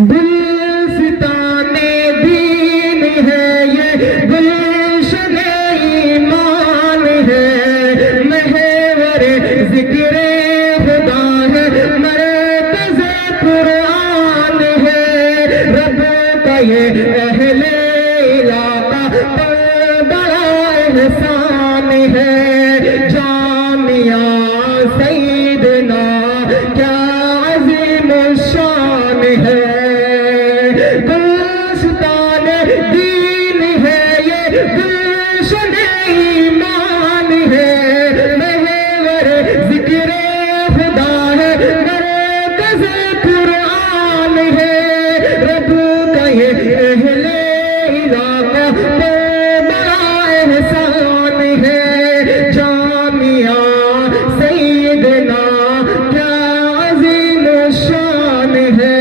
گلستان دین ہے یہ گلشن ایمان ہے محور ذکر خدا ہے مرکز قرآن ہے رب کا یہ اہل علاقہ پر بڑا احسان ہے جامعہ سیدنا کیا عظیم الشان ہے گلستان دین ہے یہ گلشن ایمان ہے محور ذکر خدا ہے مرکز قرآن ہے رب کا یہ اہل علاقہ پہ بڑا احسان ہے جامعہ سیدنا کیا عظیم الشان ہے